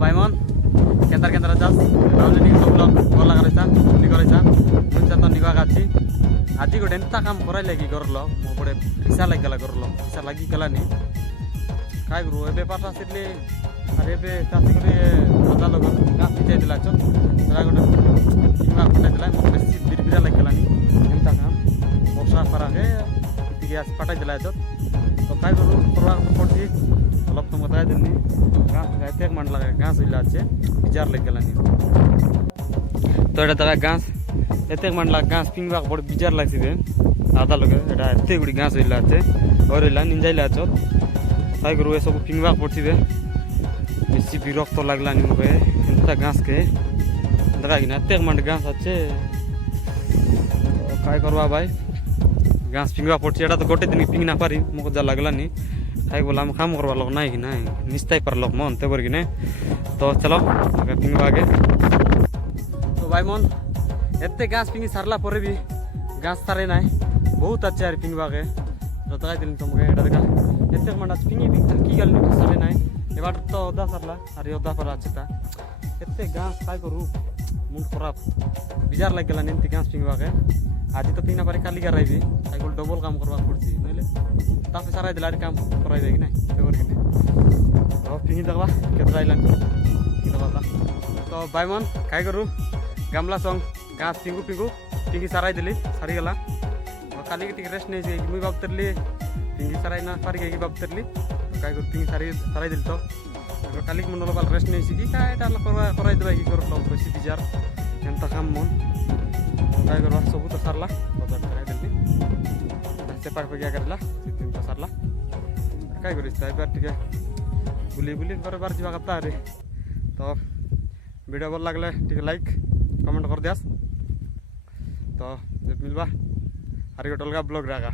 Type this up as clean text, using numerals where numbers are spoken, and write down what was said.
भाइमन केंदार केंदार जास रावलिनी सब लोग बोला करायचा नी करायचा मुंचा तो निगा गाची आजी को डेंता काम करायला की करलो मो बडे पैसा लागला करलो पैसा लागी गला नी काय करू एबे पाठा सिटले अरे एबे तासी करे मजा लोग गास पिचाय दिला छ जरा गोटे किमा पटाय दिला मो बेसी बिरबिरा लागला नी एंता काम वर्षा परागे इति गैस पटाय दिला छ तो काय करू परवा पडची অলপ তো মতাই দিননি গাছ গাইতে এক মান লাগে গাছ হইলা আছে বিজার লাগ গেলানি তো এটা তারা গাছ এতে মান লাগ গাছ পিংবা বড় বিজার লাগছিবে আদা লগে এটা এতে গুড়ি গাছ হইলা আছে আর হইলা নিঞ্জাইলা আছে তাই করু এ সব পিংবা পড়ছিবে বেশি বিরক্ত লাগলানি মকে এন্তা গাছ কে দেখা কিনা এতে মান গাছ আছে काय करवा भाई गाछ पिंगवा पड़ছি এটা তো গোটে দিন পিং না পারি মকে যা লাগলানি खाई बोला हम काम करवा लोग नहीं कि ना निस्ताई पर लोग मन ते बरगी ने तो चलो आगे पिंगवा आगे तो भाई मन एते गाछ पिंगी सारला परे भी गाछ सारे ना बहुत अच्छा है पिंगवा के तो तगाई दिन तुमके एटा देखा एते मंडा पिंगी भी की गल नि सारे ना ए बार तो ओदा सारला अरे ओदा पर अच्छा एते गाछ काय करू मुंड खराब बिजार लाग गेला नेंती गाछ पिंगवा के आज तो पिंगना पारे खाली कराइबी काय गोल डबल काम करवा पड़सी नले तापे सारा दिला काम कराइबे कि नै तेवर कि नै तो पिंगी दगवा केतरा आइलान कि दगवा तो भाई मन काय करू गामला संग गाछ पिंगू पिंगू पिंगी साराई दिली सारी गला तो खाली के रेस्ट नै छै मुई बाबतरली पिंगी साराई ना सारी के बाबतरली तो काय करू पिंगी साराई दिल तो खाली के मनलो बाल रेस्ट नै छै कि काय डाला कराई देबा कि करलो बेसी बिजार एंता काम मन काय करवा सब तो सारला बाजार कराई दिली सेपाक पे क्या करला तीन तो सारला काय करिस ताई बार ठीक है बुली बुली बार जीवा करता रे तो वीडियो भल लागले ठीक लाइक कमेंट कर दियास तो मिलवा आरे गोटे अलग ब्लॉग रहा